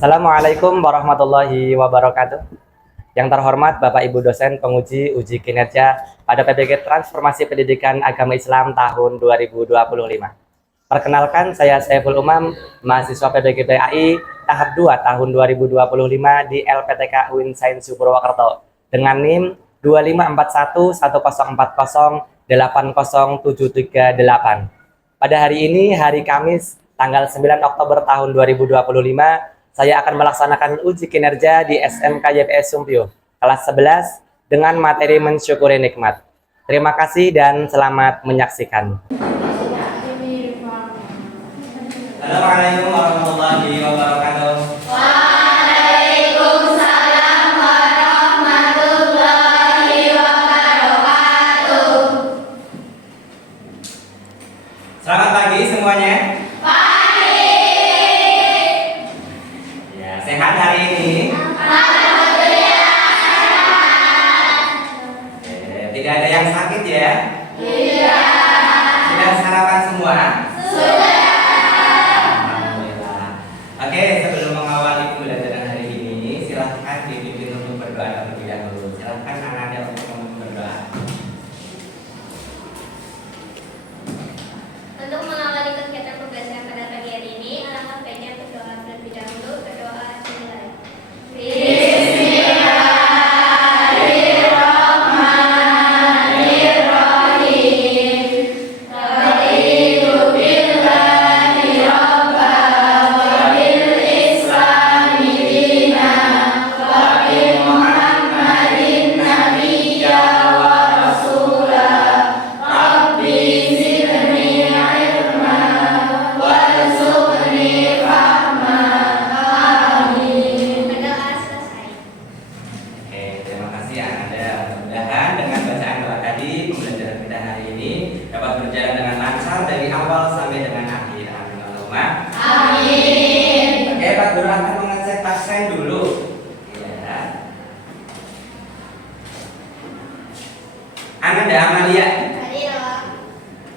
Assalamualaikum warahmatullahi wabarakatuh. Yang terhormat Bapak Ibu dosen penguji uji kinerja pada PBG Transformasi Pendidikan Agama Islam tahun 2025. Perkenalkan, saya Saiful Umam, mahasiswa PBG PAI tahap 2 tahun 2025 di LPTK UIN Sains Purwokerto dengan NIM 254114080738. Pada hari ini, hari Kamis, tanggal 9 Oktober tahun 2025, saya akan melaksanakan uji kinerja di SMK YPS Sumpio, kelas 11, dengan materi mensyukuri nikmat. Terima kasih dan selamat menyaksikan. Assalamualaikum warahmatullahi wabarakatuh. Waalaikumsalam warahmatullahi wabarakatuh. Selamat pagi semuanya. Pagi. Ya, sehat hari ini? Alhamdulillah sehat. Tidak ada yang sakit ya? Tidak. Sudah sarapan semua? Sudah. Alhamdulillah. Oke, sebelum mengawali pembelajaran hari ini, silahkan dipimpin untuk berdoa terlebih dahulu. Silahkan anak-anak untuk berdoa. Untuk mengawali kegiatan pembelajaran pada pagi hari ini, alangkah baiknya berdoa terlebih dahulu. Berdoa dimulai. Berdoa selesai. Oke, terima kasih Anda. Mudah-mudahan dengan bacaan doa tadi, pembelajaran kita hari ini dapat berjalan dengan lancar dari awal sampai dengan akhir. Amin Allahumma. Amin. Oke, Pak Guru akan mengecek absen dulu. Ya. Ananda Amalia, Hadir.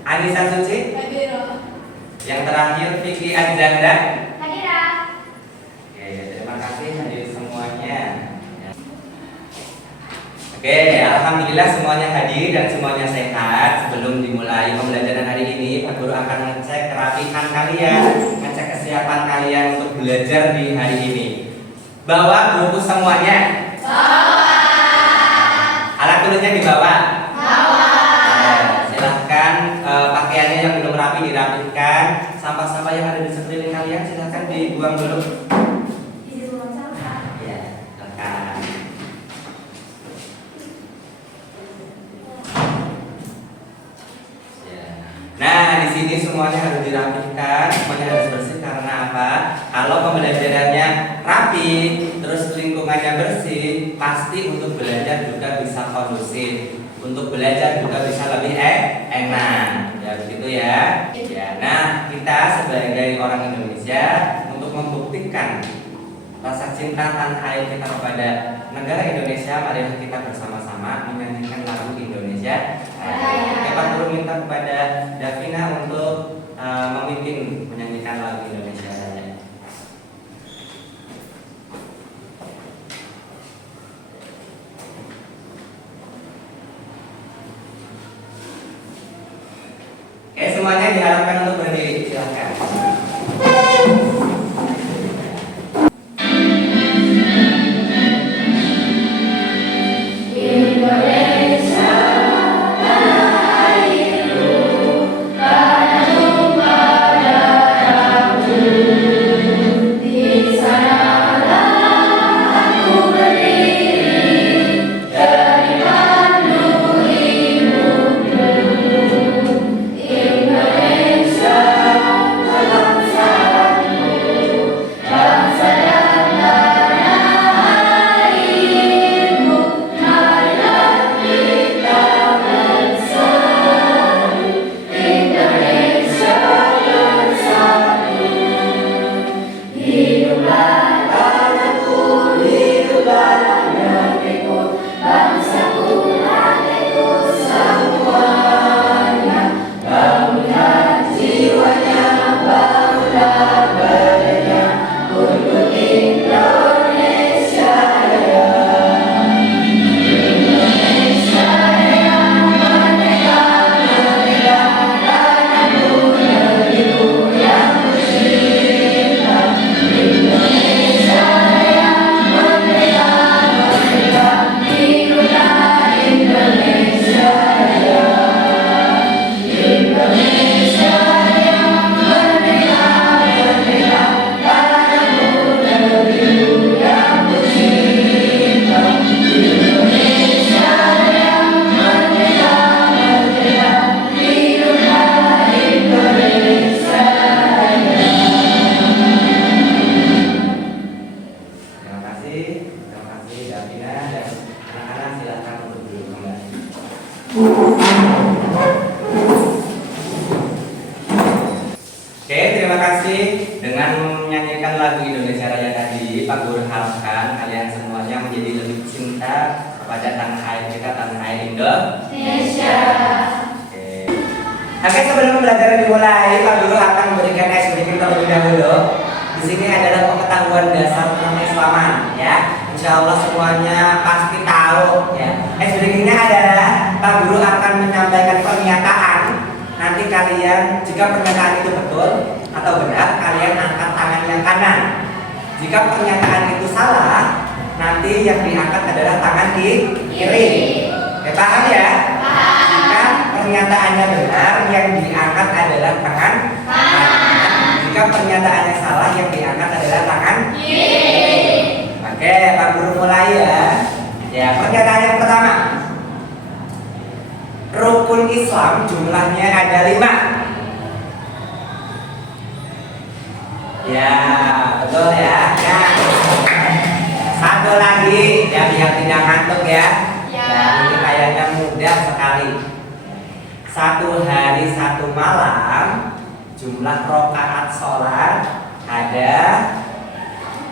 Anissa Suci, Hadir. yang terakhir Vicky Adzanda. Hadir. Oke, terima kasih hadir semuanya. Oke, alhamdulillah semuanya hadir dan semuanya sehat. Sebelum dimulai pembelajaran hari ini, Pak Guru akan ngecek kerapihan kalian, ngecek kesiapan kalian untuk belajar di hari ini. Bawa buku semuanya. Bawa. Alat tulisnya dibawa. Bawa. Silahkan pakaiannya yang belum rapi dirapikan. Sampah-sampah yang ada di sekeliling kalian silahkan dibuang dulu. Di ruang sampah. Ya, silakan. Ya. Nah, di sini semuanya harus dirapikan, semuanya harus bersih karena apa? Kalau pembelajarannya rapi, terus lingkungannya bersih, pasti untuk belajar juga bisa kondusif. Untuk belajar juga bisa lebih enak. Ya begitu ya. Ya, nah kita sebagai orang Indonesia untuk membuktikan rasa cinta tanah air kita kepada negara Indonesia, mari kita bersama-sama menyanyikan lagu Indonesia. Oke, Pak Guru minta kepada Davina untuk memimpin menyanyikan lagu Indonesia Raya. Oke, semuanya diharapkan untuk berdiri, silakan. Indonesia tanah airku, tanah tumpah darahku. Di sanalah aku berdiri, dari mandu ibuku. Indonesia terima kasih dengan menyanyikan lagu Indonesia Raya tadi. Pak Guru harapkan kalian semuanya menjadi lebih cinta kepada tanah air kita, tanah air Indonesia. Oke, sebelum belajar dimulai, Pak Guru akan memberikan icebreaking terlebih dahulu. Di sini adalah pengetahuan dasar tentang Keislaman, ya. Insya Allah semuanya pasti tahu, ya. Icebreakingnya adalah Pak Guru akan menyampaikan pernyataan. Nanti kalian, jika pernyataan itu betul atau benar, kalian angkat tangan yang kanan. Jika pernyataan itu salah, nanti yang diangkat adalah tangan kiri. Paham ya? Jika pernyataannya benar, yang diangkat adalah tangan kanan. Jika pernyataannya salah, yang diangkat adalah tangan kiri. Oke, Pak Guru mulai ya. Ya, pernyataan yang pertama. Rukun Islam jumlahnya ada 5. Ya, betul ya. Ya. Satu lagi, ya biar tidak ngantuk ya. Nah, ini kayaknya mudah sekali. 1 hari 1 malam jumlah rakaat sholat ada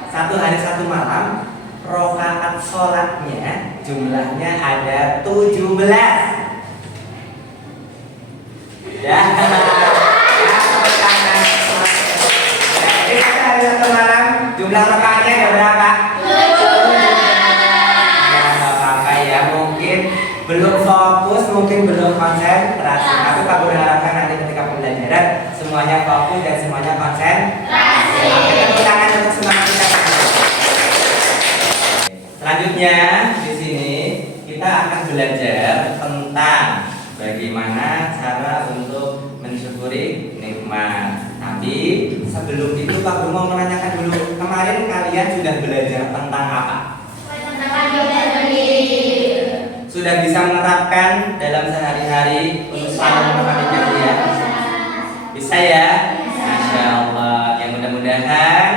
1 hari 1 malam rakaat sholatnya jumlahnya ada 17. Ya. Jadi hari 1 malam jumlah rakaatnya ada berapa? 17. Ya, nggak apa-apa ya, mungkin belum fokus, mungkin belum konsentrasi. Tapi Pak Guru harapkan nanti ketika pembelajaran semuanya fokus dan semuanya konsentrasi. Tepuk tangan untuk semangat kita. Selanjutnya di sini kita akan belajar tentang bagaimana cara untuk mensyukuri nikmat. Tapi sebelum itu Pak Guru mau menanyakan dulu, kemarin kalian sudah belajar tentang apa? Sudah bisa menerapkan dalam sehari-hari untuk selalu menepati janji ya? Bisa ya? Masya Allah. Yang mudah-mudahan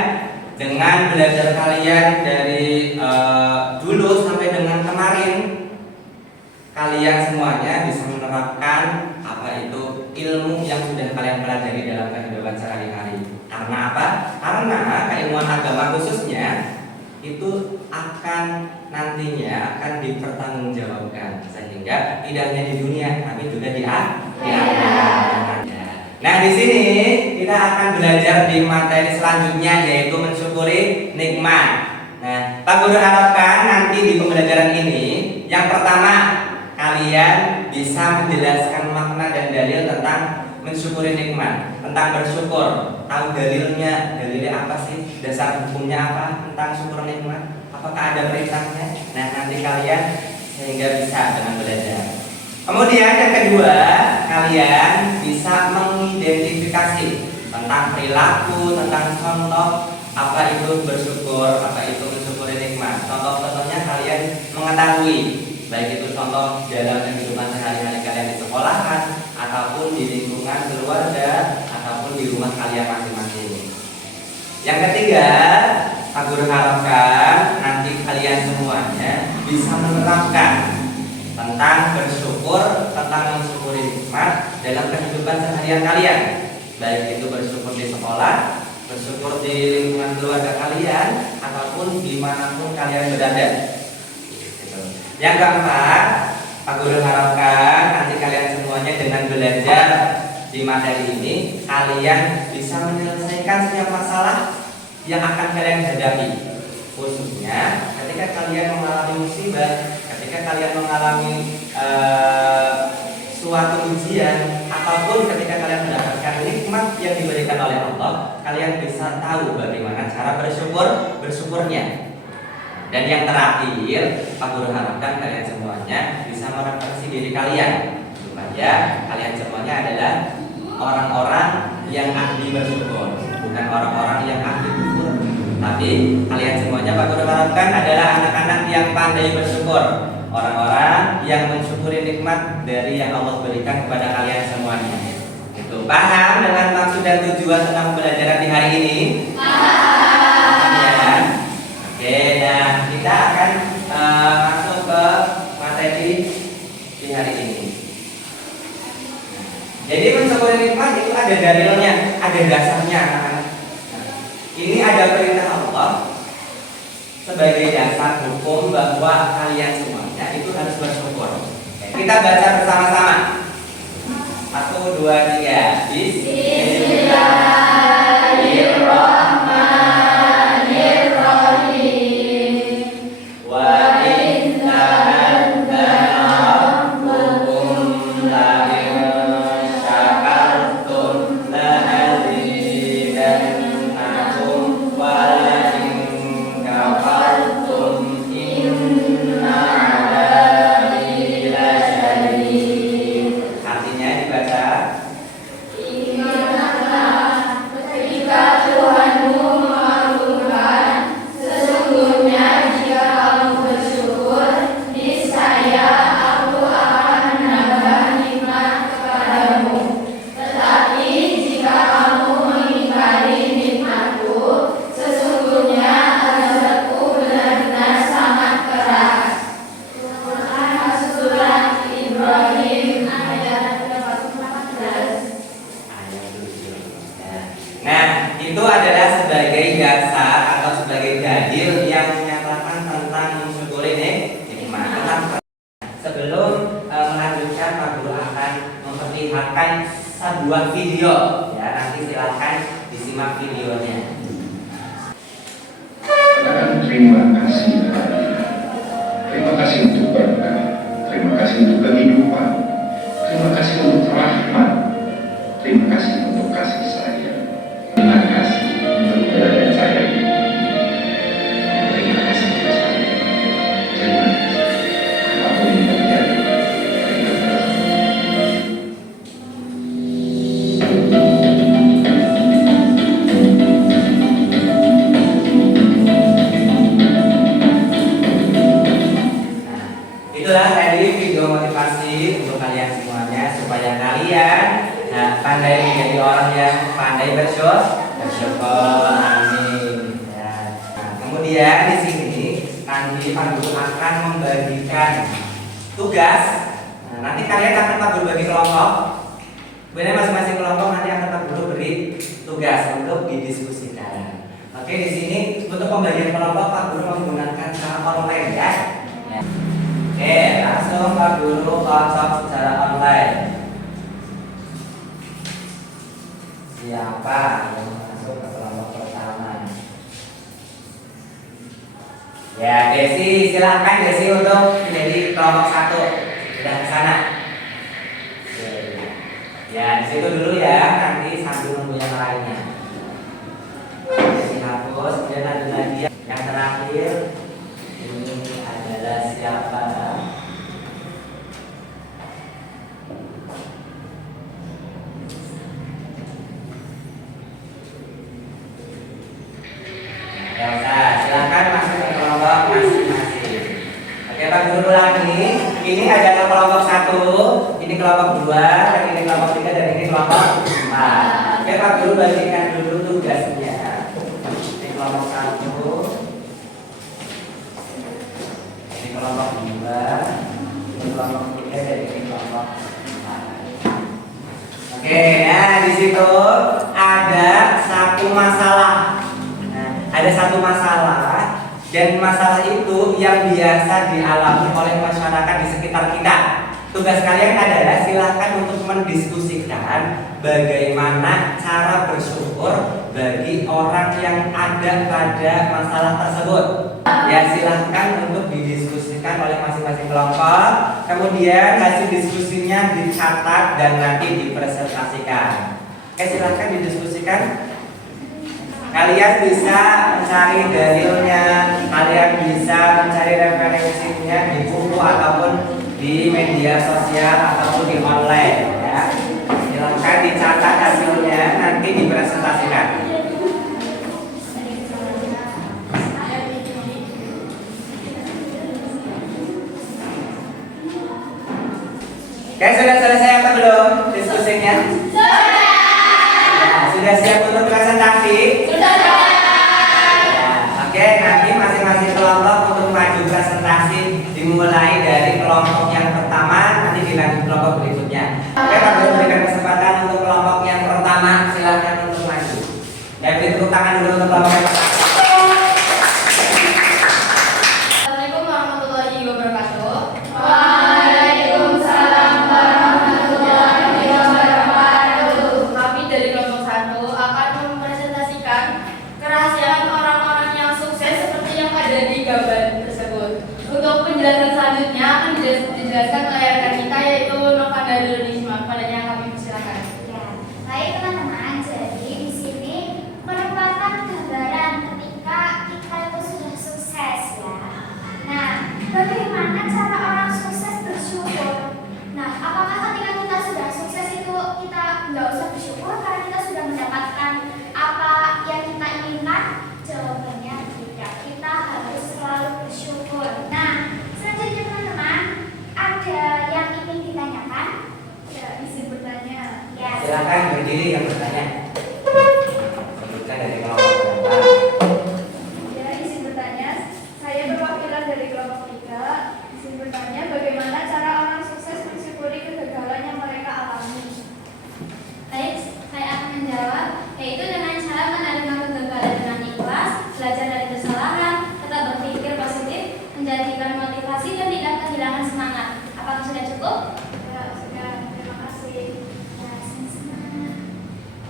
dengan belajar kalian dari dulu sampai dengan kemarin, kalian semuanya bisa menerapkan apa itu ilmu yang sudah kalian pelajari dalam kehidupan sehari-hari. Karena apa? Karena keilmuan agama khususnya itu akan nantinya akan dipertanggungjawabkan, sehingga tidak hanya di dunia tapi juga di akhirat. Nah, di sini kita akan belajar di materi selanjutnya, yaitu mensyukuri nikmat. Nah, Pak Guru harapkan nanti di pembelajaran ini yang pertama kalian bisa menjelaskan makna dan dalil tentang mensyukuri nikmat, tentang bersyukur. Tahu dalilnya apa sih? Dasar hukumnya apa tentang syukur nikmat? Apakah ada perintahnya? Nah, nanti kalian sehingga bisa dengan belajar. Kemudian yang kedua, kalian bisa mengidentifikasi tentang perilaku, tentang contoh apa itu bersyukur, apa itu mensyukuri nikmat. Contoh-contohnya kalian mengetahui, baik itu contoh dalam kehidupan sehari-hari kalian di sekolahan, ataupun di lingkungan keluarga, ataupun di rumah kalian masing-masing. Yang ketiga, Pak Guru harapkan nanti kalian semuanya bisa menerapkan tentang bersyukur, tentang mensyukuri nikmat dalam kehidupan seharian kalian, baik itu bersyukur di sekolah, bersyukur di lingkungan keluarga kalian, ataupun dimanapun kalian berada. Yang keempat, Pak Guru harapkan nanti kalian semuanya dengan belajar di materi ini, kalian bisa menyelesaikan setiap masalah yang akan kalian hadapi, khususnya ketika kalian mengalami musibah, ketika kalian mengalami suatu ujian, ataupun ketika kalian mendapatkan nikmat yang diberikan oleh Allah, kalian bisa tahu bagaimana cara bersyukurnya. Dan yang terakhir, Pak Guru harapkan kalian semuanya bisa merefleksi diri kalian, supaya kalian semuanya adalah orang-orang yang ahli bersyukur, bukan orang-orang yang ahli kufur. Tapi kalian semuanya Pak Guru harapkan adalah anak-anak yang pandai bersyukur, orang-orang yang mensyukuri nikmat dari yang Allah berikan kepada kalian semuanya. Itu paham dengan maksud dan tujuan tentang pembelajaran di hari ini? Paham ya? Oke, nah kita akan masuk ke materi di hari ini. Jadi mensyukuri nikmat itu ada dalilnya, ada dasarnya anak-anak. Nah, ini ada perintah Allah sebagai dasar hukum bahwa kalian semuanya itu harus bersyukur. Oke, kita baca bersama-sama. 1, 2, 3. Bismillahirrahmanirrahim. Wa inna anzalna rabbukum la in syakartum la azidannakum wa la in kafartum inna adabi lasyadid. Artinya dibaca, ingatlah ketika Tuhanmu mengagungkan, sesungguhnya jika kamu bersyukur, niscaya Aku akan menambah nikmat kepadamu. Tetapi jika kamu mengingkari nikmat-Ku, sesungguhnya azabku benar-benar sangat keras. Quran Surat Ibrahim ayat 18. nah, itu adalah sebagai dasar atau sebagai dalil yang menyatakan tentang mensyukuri nikmat. Sebelum melanjutkan, Pak Guru akan memperlihatkan sebuah video. Ya, nanti silakan disimak videonya. Katakan terima kasih kehadiran. Terima kasih untuk berkah. Terima kasih untuk kehidupan. Terima kasih untuk rahmat. Terima kasih untuk kasih sayang. Terima kasih untuk keberadaan saya ini. Terima kasih untuk saya. Terima kasih. Apapun yang terjadi. Terima kasih. Nah, itulah tadi video motivasi untuk kalian semuanya supaya kalian pandai menjadi orang yang pandai bersyukur. Amin. Ya. Nah, kemudian di sini nanti Pak Guru akan membagikan tugas. Nah, nanti kalian akan Pak Guru bagi kelompok. Kemudian masing-masing kelompok nanti akan Pak Guru beri tugas untuk didiskusikan. Oke, di sini untuk pembagian kelompok Pak Guru menggunakan cara online ya. Oke, langsung Pak Guru kelompok secara online. Siapa yang masuk ke kelompok pertama? Ya, Desi, silahkan Desi untuk menjadi kelompok 1. Sudah ke sana. Ya, di situ dulu ya, nanti sambil nunggu yang lainnya. Desi hapus, kemudian ada lagi yang terakhir. Ini adalah siapa? Ya usah, silakan masuk ke kelompok masing-masing. Oke, Pak Guru ulangi. Ini adalah kelompok 1, ini kelompok 2, dan ini kelompok 3, dan ini kelompok 4. Oke, Pak Guru bagikan dulu tugasnya. Ini kelompok 1, ini kelompok 2, ini kelompok 3, dan ini kelompok 4. Oke, nah di situ ada satu masalah. Ada satu masalah, dan masalah itu yang biasa dialami oleh masyarakat di sekitar kita. Tugas kalian adalah silakan untuk mendiskusikan bagaimana cara bersyukur bagi orang yang ada pada masalah tersebut. Ya, silahkan untuk didiskusikan oleh masing-masing kelompok. Kemudian hasil diskusinya dicatat dan nanti dipresentasikan. Oke, silahkan didiskusikan. Kalian bisa mencari dalilnya, kalian bisa mencari referensinya di buku ataupun di media sosial ataupun di online ya. Silakan dicatat hasilnya, nanti dipresentasikan. Oke, sudah selesai apa belum diskusinya? Sudah siap untuk presentasi? Ya, oke, nanti masing-masing kelompok untuk maju presentasi dimulai dari kelompok yang pertama, nanti dilanjut kelompok berikutnya. Oke, Pak Guru berikan kesempatan untuk kelompok yang pertama. bersyukur karena kita sudah mendapatkan apa yang kita inginkan? Jawabannya tidak. Kita harus selalu bersyukur. Nah, selanjutnya teman-teman, ada yang ingin ditanyakan? Ya, izin bertanya. Ya. Silakan berdiri yang bertanya. Sebutkan dari kelompok berapa. Ya, izin bertanya. Saya perwakilan dari kelompok 3. Izin bertanya, bagaimana cara orang sukses mensyukuri kegagalan yang mereka alami? Baik, saya akan menjawab, yaitu dengan cara menerima kegagalan dengan ikhlas, belajar dari kesalahan, tetap berpikir positif, menjadikan motivasi dan tidak kehilangan semangat. Apakah sudah cukup? Ya, sudah. Terima kasih. Ya, sama-sama.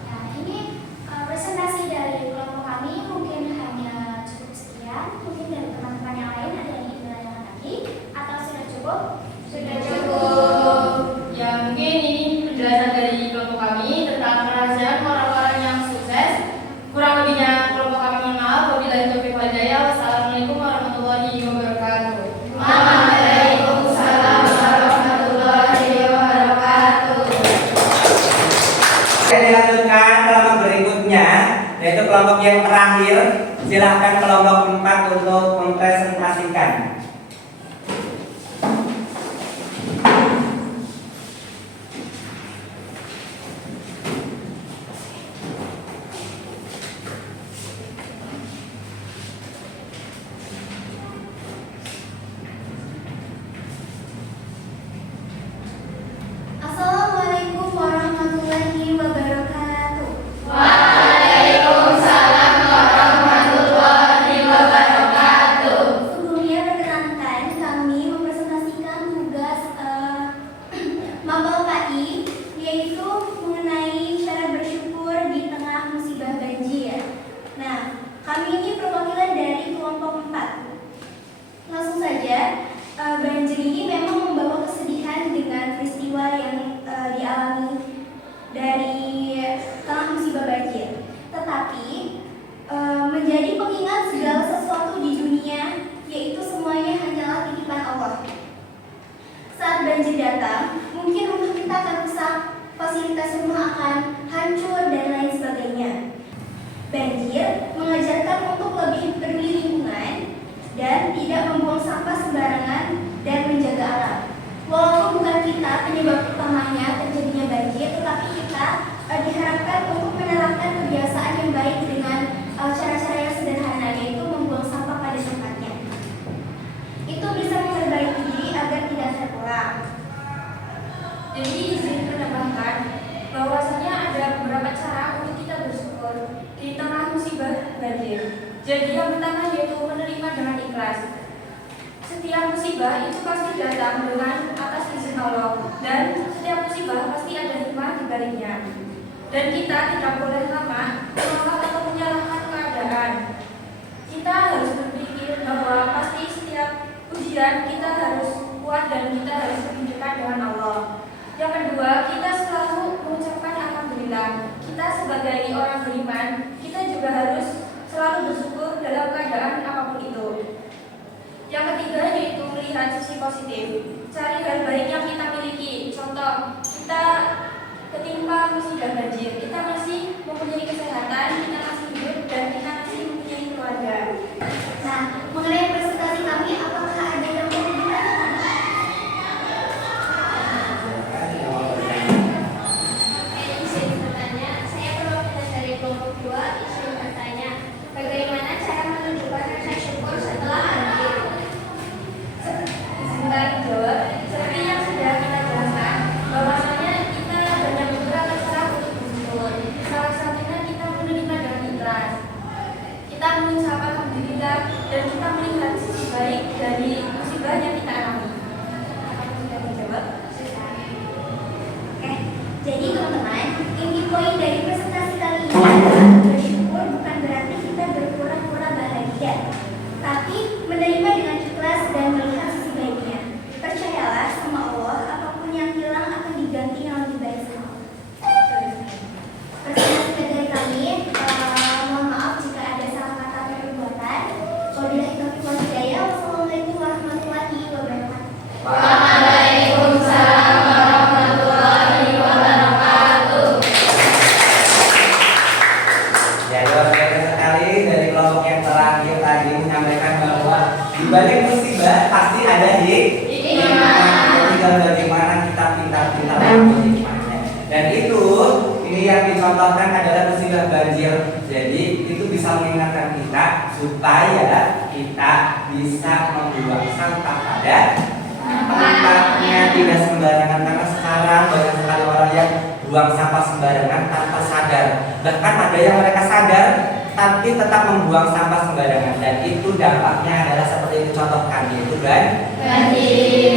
Nah, ini presentasi dari kelompok kami mungkin hanya cukup sekian. Mungkin dari teman-teman yang lain ada yang ingin menanyakan lagi, atau sudah cukup? Sudah cukup. Ya, mungkin ini penjelasan dari kelompok kami tentang kerahasiaan orang-orang yang sukses. Kurang lebihnya kelompok kami mohon maaf. Wabillahi taufiq wal hidayah. Wassalamualaikum warahmatullahi wabarakatuh. Waalaikumsalam warahmatullahi wabarakatuh. Oke, dilanjutkan kelompok berikutnya, yaitu kelompok yang terakhir. Silahkan kelompok 4 untuk mempresentasikan. Assalamualaikum warahmatullahi wabarakatuh. Waalaikumsalam warahmatullahi wabarakatuh. Sebelumnya perkenankan kami mempresentasikan tugas mapel KI, yaitu mengenai cara bersyukur di tengah musibah banjir. Nah, kami ini perwakilan dari kelompok 4. Langsung saja, banjir ini memang membawa kesedihan dengan peristiwa yang dialami dari tengah musibah banjir. Tetapi menjadi pengingat segala sesuatu di dunia, yaitu semuanya hanyalah titipan Allah. Saat banjir datang, mungkin rumah kita akan rusak, fasilitas rumah akan hancur dan lain sebagainya. Banjir mengajarkan untuk lebih peduli lingkungan dan tidak membuang sampah sembarangan dan menjaga alam. Walaupun bukan kita penyebab utamanya terjadinya banjir, tetapi kita diharapkan untuk menerapkan kebiasaan yang baik dengan cara-cara yang sederhana, yaitu membuang sampah pada tempatnya. Itu bisa memperbaiki diri agar tidak terpulang. Jadi izin menambahkan bahwasanya ada beberapa cara untuk kita bersyukur di tengah musibah banjir. Jadi yang pertama yaitu menerima dengan ikhlas. Setiap musibah itu pasti datang dengan atas izin Allah, dan setiap musibah pasti ada hikmah di baliknya. Dan kita tidak boleh lama menolak atau menyalahkan keadaan. Kita harus berpikir bahwa pasti setiap ujian kita harus kuat dan kita harus lebih dekat dengan Allah. Yang kedua, kita selalu mengucapkan alhamdulillah. Kita sebagai orang beriman, kita juga harus selalu bersyukur dalam keadaan apapun itu. Yang ketiga yaitu melihat sisi positif. Cari hal baik yang kita miliki. Contoh, kita ketimpa musibah banjir, kita masih mempunyai kesehatan, kita masih hidup, dan kita masih mempunyai keluarga. Nah, mengenai presentasi kami, apakah ada yang mau ditanyakan? Izin bertanya, saya perwakilan dari kelompok 2. Izin bertanya, bagaimana cara menunjukkan rasa syukur setelah banjir? Izinkan dijawab. Seperti yang sudah kita jelaskan, bahwasanya kita banyak juga cara untuk bersyukur. balik musibah pasti ada hikmah. Tinggal bagaimana kita pintar-pintar mengambil hikmahnya. Dan ini yang dicontohkan adalah musibah banjir. Jadi itu bisa mengingatkan kita supaya kita bisa membuang sampah pada tempatnya, tidak sembarangan, karena sekarang banyak sekali orang yang buang sampah sembarangan tanpa sadar. Bahkan ada yang mereka sadar tapi tetap membuang sampah sembarangan, dan itu dampaknya adalah seperti yang dicontohkan, yaitu banjir.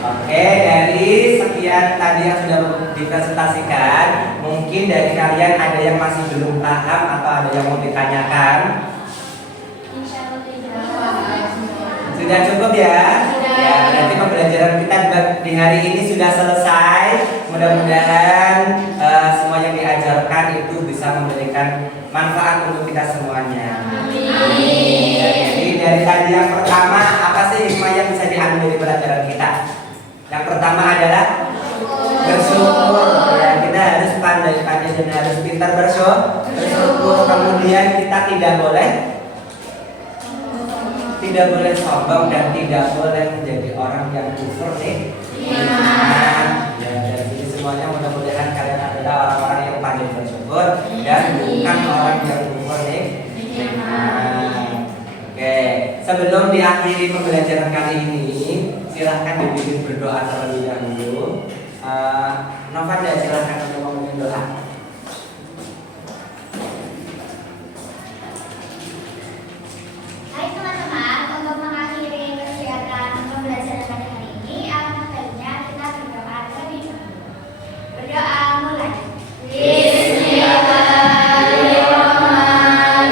Oke, dari sekian tadi yang sudah dipresentasikan, mungkin dari kalian ada yang masih belum paham atau ada yang mau ditanyakan? Sudah cukup ya? Ya, berarti pembelajaran kita di hari ini sudah selesai. Mudah-mudahan semua yang diajarkan itu bisa memberikan manfaat untuk kita semuanya. Amin. Jadi dari tadi yang pertama, apa sih hikmah yang bisa diambil dari pelajaran kita? Yang pertama adalah bersyukur. Ya, kita harus pandai-pandai dan harus pintar bersyukur. Kemudian kita tidak boleh sombong dan tidak boleh menjadi orang yang kufur nih. Ya, dan ini semuanya mudah-mudahan kalian adalah orang-orang yang pandai bersyukur dan bukan orang yang kufur nih. Oke, sebelum diakhiri pembelajaran kali ini, silahkan dibimbing berdoa terlebih dahulu. Novanda, silahkan untuk memimpin doa. Hai teman-teman, untuk mengakhiri kegiatan pembelajaran pada hari ini, alangkah baiknya kita berdoa terlebih dahulu. Berdoa mulai. Bismillahirrahmanirrahim.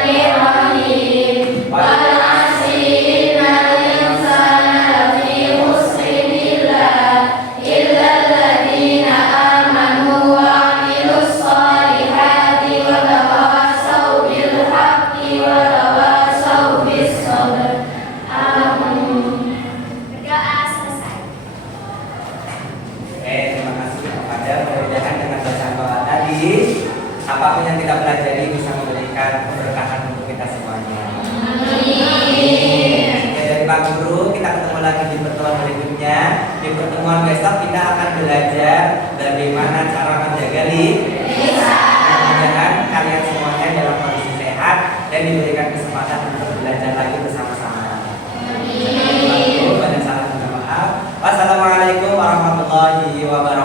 Berdoa selesai. Oke, terima kasih kepada mudah-mudahan dengan bacaan doa tadi, apapun yang kita pelajari bisa memberikan keberkahan untuk kita semuanya. Amin. Oke, dari Pak Guru, kita ketemu lagi di pertemuan berikutnya. Di pertemuan besok kita akan belajar bagaimana cara menjaga lisan. Mudah-mudahan kalian semuanya dalam kondisi sehat dan diberikan kesempatan untuk belajar lagi bersama-sama. Amin. Wassalamualaikum warahmatullahi wabarakatuh.